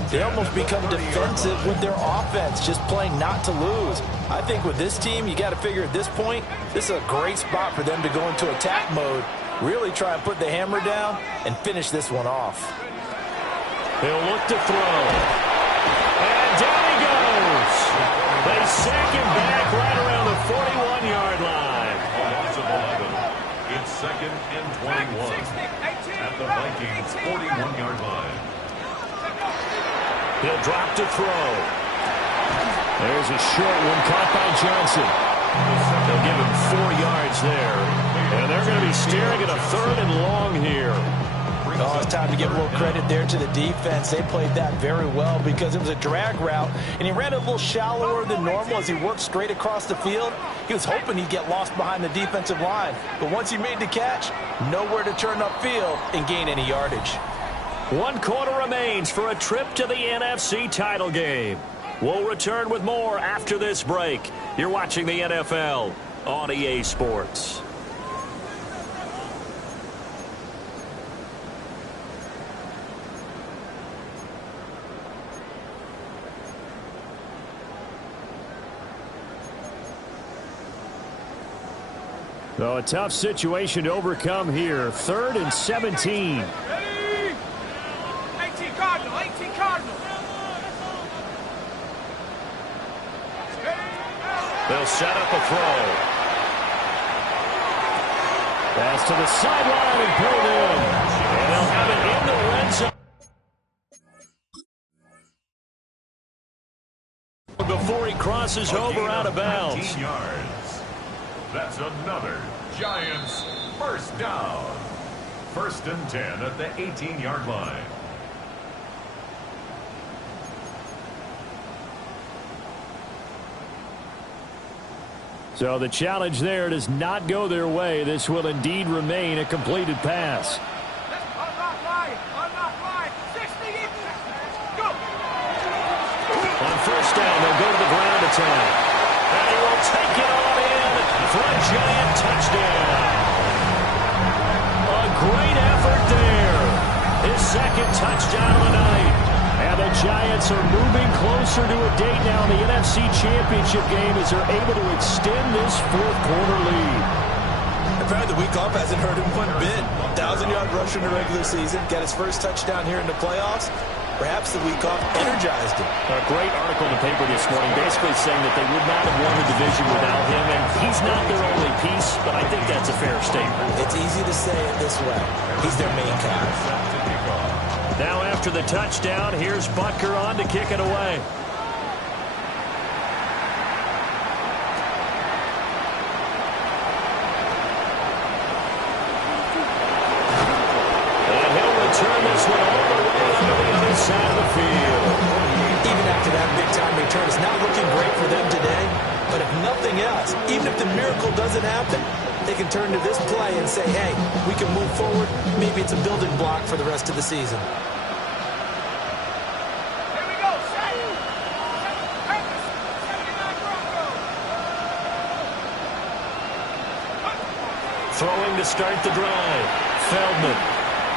they almost become defensive with their offense, just playing not to lose. I think with this team, you got to figure at this point, this is a great spot for them to go into attack mode, really try and put the hammer down and finish this one off. He'll look to throw. And down he goes. They sack him back right around the 41-yard line. A loss of 11. It's 2nd and 21 at the Vikings' 41-yard line. He'll drop to throw. There's a short one caught by Johnson. They'll give him 4 yards there. And they're going to be staring at a 3rd and long here. Oh, it's time to give a little credit there to the defense. They played that very well because it was a drag route, and he ran a little shallower than normal as he worked straight across the field. He was hoping he'd get lost behind the defensive line, but once he made the catch, nowhere to turn upfield and gain any yardage. 1 quarter remains for a trip to the NFC title game. We'll return with more after this break. You're watching the NFL on EA Sports. So a tough situation to overcome here. 3rd and 17. Ready? 18 Cardinal. 18 Cardinal. They'll set up a throw. Pass to the sideline and pulled in. And they'll have it in the red zone. Before he crosses over out of bounds. 19 yards. That's another Giants first down. 1st and 10 at the 18-yard line. So the challenge there does not go their way. This will indeed remain a completed pass. On 1st down, they'll go to the ground attack. And he will take it on in for a Giant touchdown. A great effort there. His 2nd touchdown of the night. And the Giants are moving closer to a date now in the NFC Championship game as they're able to extend this 4th quarter lead. Apparently the week off hasn't hurt him one bit. 1,000-yard rusher in the regular season. Got his first touchdown here in the playoffs. Perhaps the week off energized him. A great article in the paper this morning basically saying that they would not have won the division without him, and he's not their only piece, but I think that's a fair statement. It's easy to say it this way. He's their main guy. Now after the touchdown, here's Butker on to kick it away. And he'll return this one all the way to the other side of the field. Even after that big-time return, it's not looking great for them today. But if nothing else, even if the miracle doesn't happen, they can turn to this play and say, hey, we can move forward. Maybe it's a building block for the rest of the season. Throwing to start the drive. Feldman.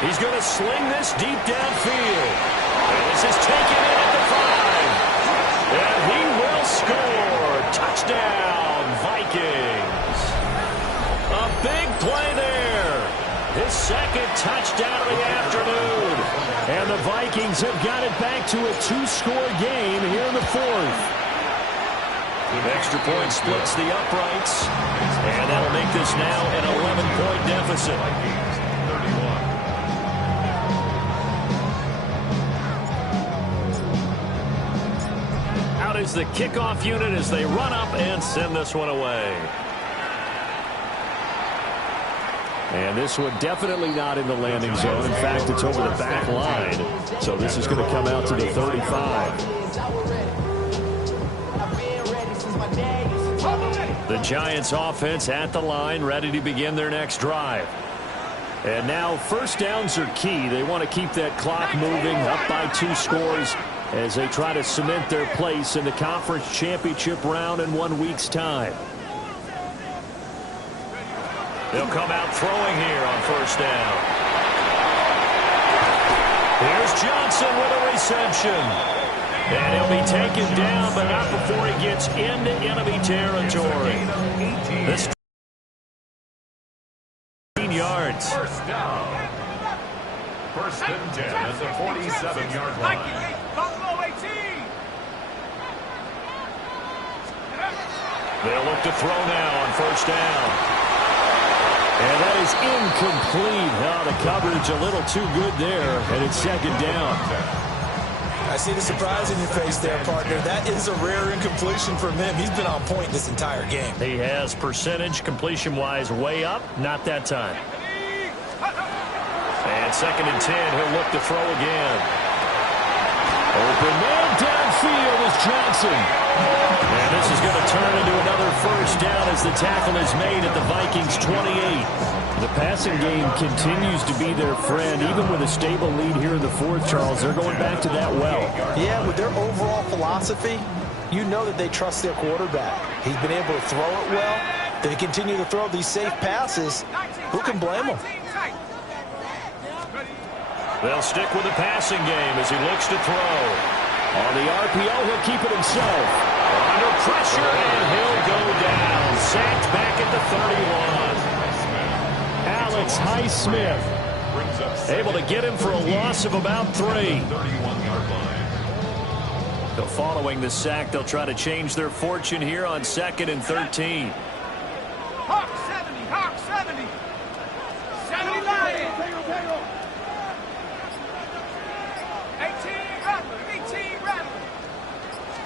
He's going to sling this deep downfield. And this is taken in at the 5. And he will score. Touchdown, Vikings. A big play there. His 2nd touchdown of the afternoon. And the Vikings have got it back to a 2-score game here in the 4th. Extra point splits the uprights. And that'll make this now an 11-point deficit. Out is the kickoff unit as they run up and send this one away. And this one definitely not in the landing zone. In fact, it's over the back line. So this is going to come out to the 35. The Giants offense at the line, ready to begin their next drive. And now 1st downs are key. They want to keep that clock moving up by 2 scores as they try to cement their place in the conference championship round in 1 week's time. They'll come out throwing here on 1st down. Here's Johnson with a reception. And he'll be taken down, but not before he gets into enemy territory. This 15 yards. 1st down. 1st and 10 at the 47-yard line. They'll look to throw now on 1st down. And that is incomplete. Oh, the coverage a little too good there, and it's 2nd down. I see the surprise in your face there, partner. That is a rare incompletion from him. He's been on point this entire game. He has percentage completion-wise way up. Not that time. And 2nd and 10. He'll look to throw again. Open man downfield is Johnson. And this is going to turn into another 1st down as the tackle is made at the Vikings 28. The passing game continues to be their friend. Even with a stable lead here in the 4th, Charles, they're going back to that well. Yeah, with their overall philosophy, you know that they trust their quarterback. He's been able to throw it well. They continue to throw these safe passes. Who can blame them? They'll stick with the passing game as he looks to throw. On the RPO, he'll keep it himself. Under pressure, and he'll go down. Sacked back at the 31. Alex Highsmith able to get him for a loss of about 3. 31-yard line. So following the sack, they'll try to change their fortune here on 2nd and 13. Hawk 70, Hawk 70. Rattler. 18, Rattler.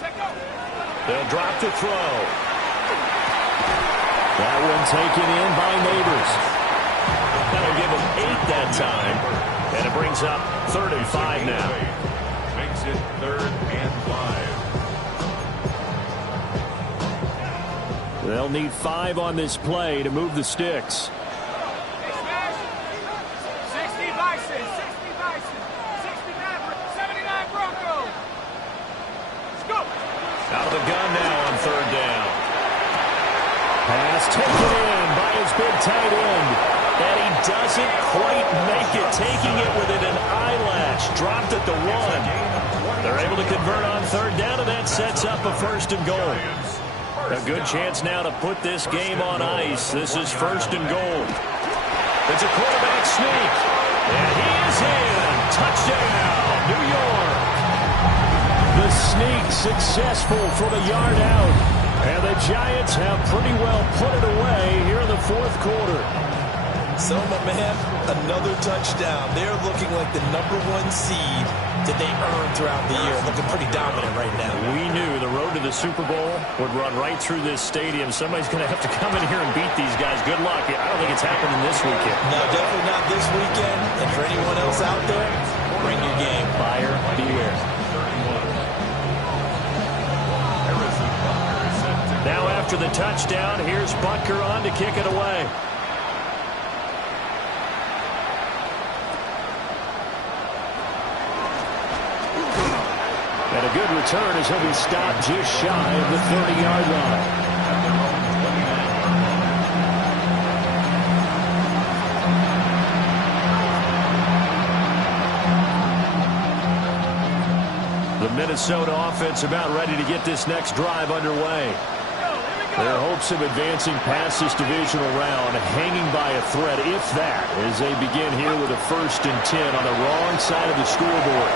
Take over. They'll drop to throw. That one taken in by Neighbors. That'll give them 8 that time. And it brings up 3rd and 5 now. Makes it 3rd and 5. They'll need 5 on this play to move the sticks. Hey, Smash. 60 Bison. 60 Bison. 60 Maverick. 79 Bronco. Let's go. Out of the gun now on 3rd down. Pass taken in by his big tight end. And he doesn't quite make it, taking it within an eyelash. Dropped at the 1. They're able to convert on 3rd down, and that sets up a 1st and goal. A good chance now to put this game on ice. This is 1st and goal. It's a quarterback sneak. And he is in. Touchdown, New York. The sneak successful from a yard out. And the Giants have pretty well put it away here in the 4th quarter. So, my man, another touchdown. They're looking like the #1 seed that they earned throughout the year. Looking pretty dominant right now. We knew the road to the Super Bowl would run right through this stadium. Somebody's going to have to come in here and beat these guys. Good luck. I don't think it's happening this weekend. No, definitely not this weekend. And for anyone else out there, bring your game. Buyer beware. Now after the touchdown, here's Butker on to kick it away. And a good return as he'll be stopped just shy of the 30-yard line. The Minnesota offense about ready to get this next drive underway. Their hopes of advancing past this divisional round hanging by a thread, if that, as they begin here with a 1st and 10 on the wrong side of the scoreboard.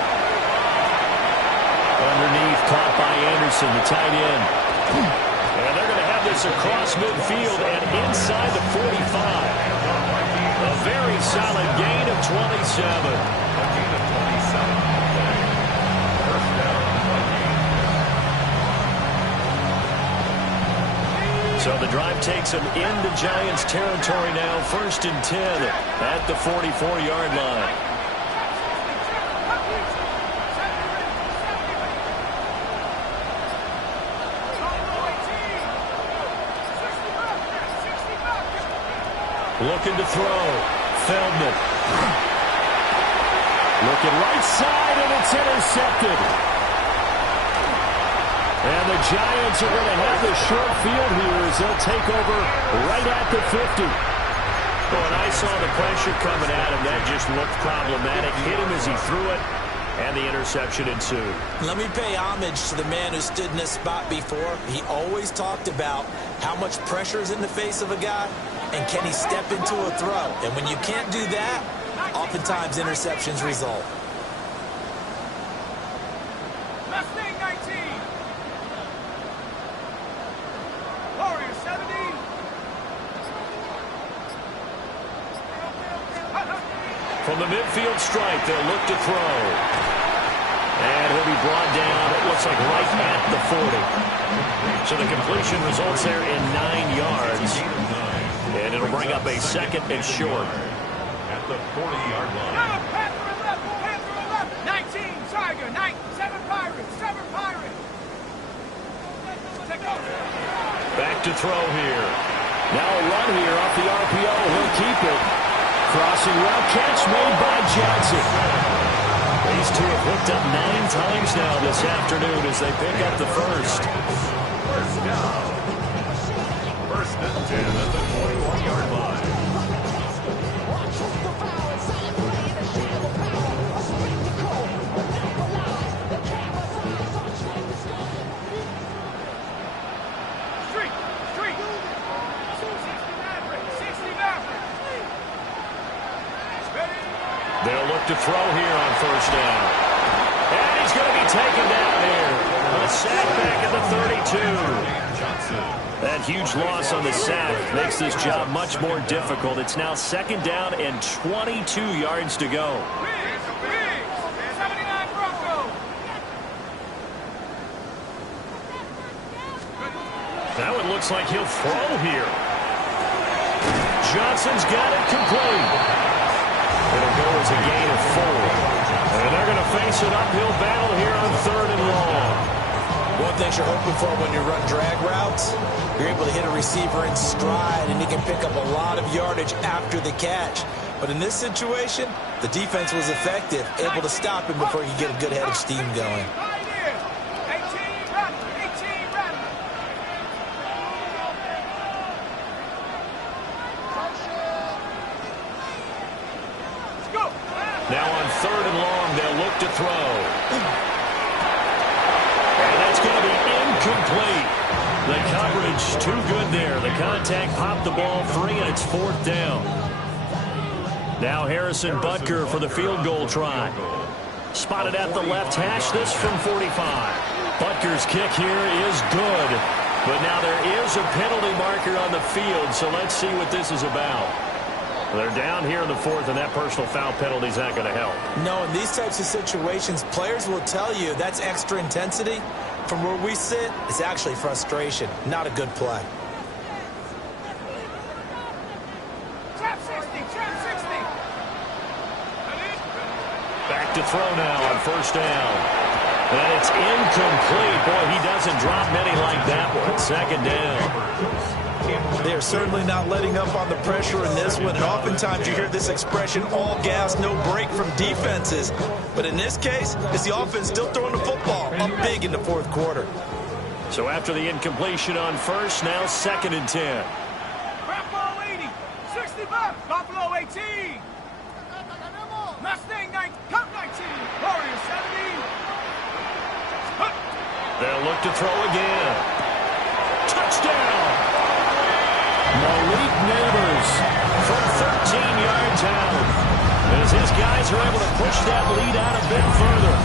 Underneath, caught by Anderson, the tight end. And they're going to have this across midfield and inside the 45. A very solid gain of 27. So the drive takes them into Giants territory now. 1st and 10 at the 44-yard line. Looking to throw. Feldman. Looking right side, and it's intercepted. And the Giants are going to have the short field here as they'll take over right at the 50. Well, and I saw the pressure coming at him. That just looked problematic. Hit him as he threw it, and the interception ensued. Let me pay homage to the man who stood in this spot before. He always talked about how much pressure is in the face of a guy, and can he step into a throw. And when you can't do that, oftentimes interceptions result. Last thing, 19. Warriors, 70. From the midfield stripe, they'll look to throw. And he'll be brought down, it looks like right at the 40. So the completion results there in 9 yards. And it'll bring up a 2nd and short. At the 40-yard line. Panther 11. 19, Tiger. 7 Pirates. 7 Pirates. Take over. Back to throw here. Now a run here off the RPO. He'll keep it. Crossing route catch made by Johnson. These two have hooked up 9 times now this afternoon as they pick up the 1st. First down. 1st and 10 at the 41-yard line. Street. 60 Maverick. 60 Maverick. Ready? They'll look to throw here on 1st down. And he's going to be taken down here. A sack back at the 32. That huge loss on the sack makes this job much more difficult. It's now 2nd down and 22 yards to go. Biggs. 79 Bronco. it looks like he'll throw here. Johnson's got it complete. It'll go as a gain of 4. And they're going to face an uphill battle here on 3rd and long. One thing you're hoping for when you run drag routes, you're able to hit a receiver in stride, and he can pick up a lot of yardage after the catch. But in this situation, the defense was effective, able to stop him before he could get a good head of steam going. Now on 3rd and long, they'll look to throw. And that's going to be incomplete. The coverage too good there. The contact popped the ball free, and it's 4th down. Now Harrison Butker for the field goal try. Spotted at the left hash, this from 45. Butker's kick here is good. But now there is a penalty marker on the field, so let's see what this is about. They're down here in the 4th, and that personal foul penalty is not going to help. No, in these types of situations, players will tell you that's extra intensity. From where we sit, it's actually frustration. Not a good play. Trap 60, trap 60. Back to throw now on 1st down. And it's incomplete. Boy, he doesn't drop many like that one. 2nd down. They're certainly not letting up on the pressure in this one. And oftentimes you hear this expression, all gas, no break from defenses. But in this case, it's the offense still throwing the football up big in the 4th quarter. So after the incompletion on 1st, now 2nd and 10. Buffalo 80, 65, Buffalo 18. Mustang 19, Cup 19, Warriors 17. They'll look to throw again. Touchdown! Malik Neighbors from 13 yards out. As his guys are able to push that lead out a bit further.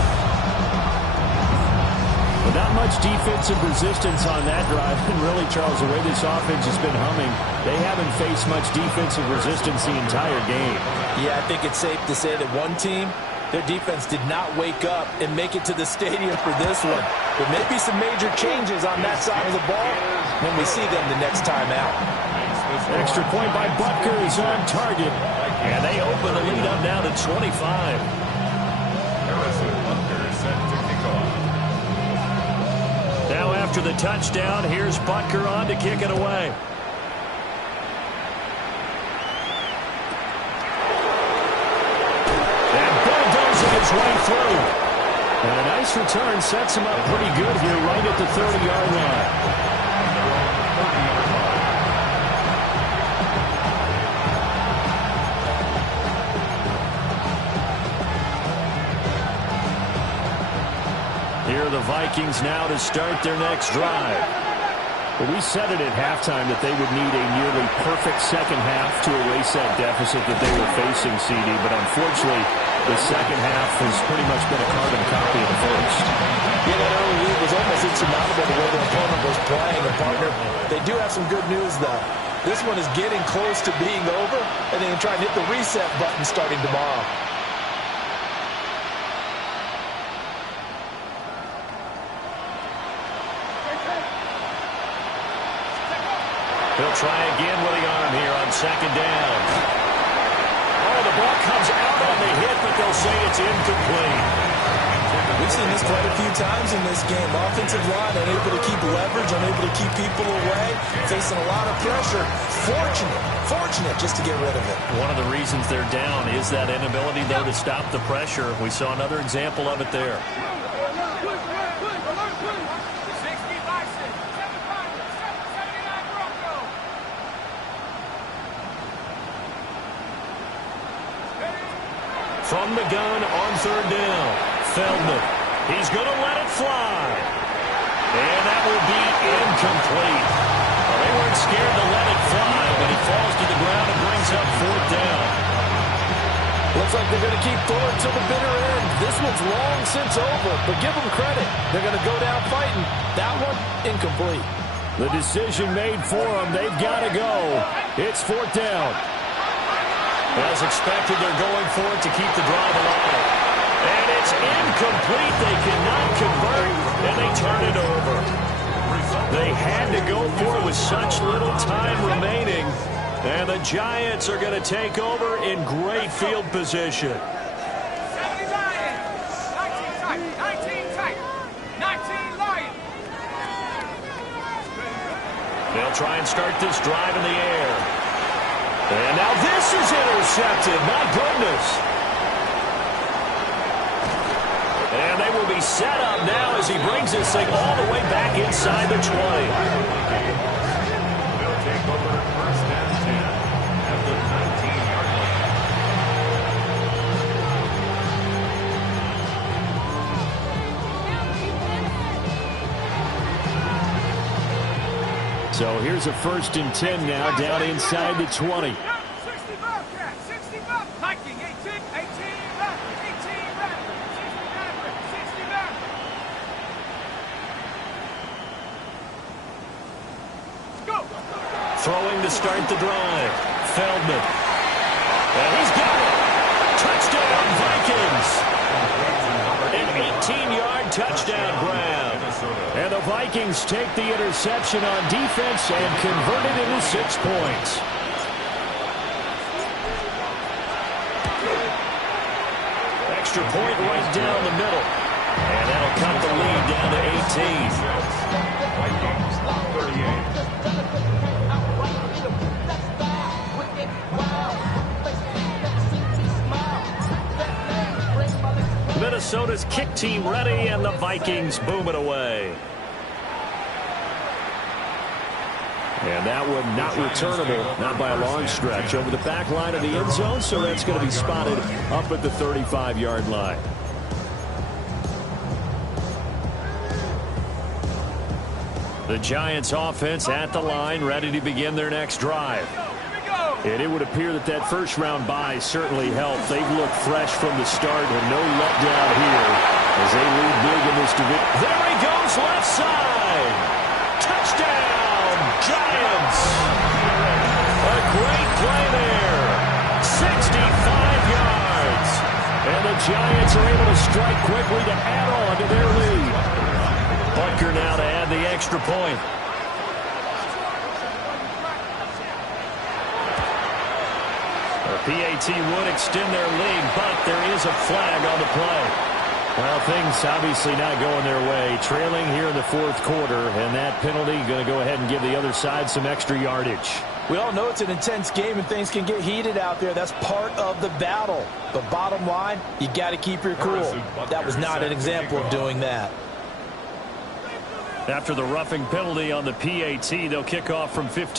But not much defensive resistance on that drive. And really, Charles, the way this offense has been humming, they haven't faced much defensive resistance the entire game. Yeah, I think it's safe to say that one team, their defense did not wake up and make it to the stadium for this one. There may be some major changes on that side of the ball when we see them the next time out. Extra point by Butker is on target. And they open the lead up now to 25. Harrison Butker set to kick off. Now after the touchdown, here's Butker on to kick it away. And bulldozing his way through. And a nice return sets him up pretty good here right at the 30-yard line. Here are the Vikings now to start their next drive. Well, we said it at halftime that they would need a nearly perfect second half to erase that deficit that they were facing, CD. But unfortunately, the second half has pretty much been a carbon copy of the first. Yeah, that early lead was almost insurmountable the way their opponent was playing. And partner, they do have some good news, though. This one is getting close to being over, and they can try and hit the reset button starting tomorrow. He'll try again with the arm here on 2nd down. Oh, the ball comes out on the hit, but they'll say it's incomplete. We've seen this quite a few times in this game. Offensive line unable to keep leverage, unable to keep people away, facing a lot of pressure. Fortunate just to get rid of it. One of the reasons they're down is that inability, though, to stop the pressure. We saw another example of it there. From the gun on 3rd down. Feldman. He's going to let it fly. And that will be incomplete. Well, they weren't scared to let it fly, but he falls to the ground and brings up 4th down. Looks like they're going to keep throwing to the bitter end. This one's long since over, but give them credit. They're going to go down fighting. That one, incomplete. The decision made for them. They've got to go. It's 4th down. As expected, they're going for it to keep the drive alive. And it's incomplete. They cannot convert, and they turn it over. They had to go for it with such little time remaining. And the Giants are going to take over in great field position. 70 Lions. 19 tight. 19 tight. 19 Lions. They'll try and start this drive in the air. And now this is intercepted. My goodness. And they will be set up now as he brings this thing all the way back inside the 20. They'll take over first and 10 at the 19-yard line. So here's a 1st and 10 now down inside the 20. 60 Bearcats. 60 Bearcats. Viking. 18 back. 18 back. 60 back. Go. Throwing to start the drive. Feldman. And he's got it. Touchdown, Vikings. An 18-yard touchdown grab. And the Vikings take the interception on defense and convert it into 6 points. Extra point right down the middle. And that'll cut the lead down to 18. Minnesota's kick team ready, and the Vikings boom it away. And that one not returnable, not by a long stretch, over the back line of the end zone, so that's going to be spotted up at the 35-yard line. The Giants offense at the line, ready to begin their next drive. And it would appear that that first-round bye certainly helped. They've looked fresh from the start and no letdown here as they lead big in this division. There he goes, left side. Touchdown, Giants. A great play there. 65 yards. And the Giants are able to strike quickly to add on to their lead. Butker now to add the extra point. PAT would extend their lead, but there is a flag on the play. Well, things obviously not going their way. Trailing here in the 4th quarter, and that penalty going to go ahead and give the other side some extra yardage. We all know it's an intense game and things can get heated out there. That's part of the battle. But bottom line, you got to keep your cool. That was not an example of doing that. After the roughing penalty on the PAT, they'll kick off from 15.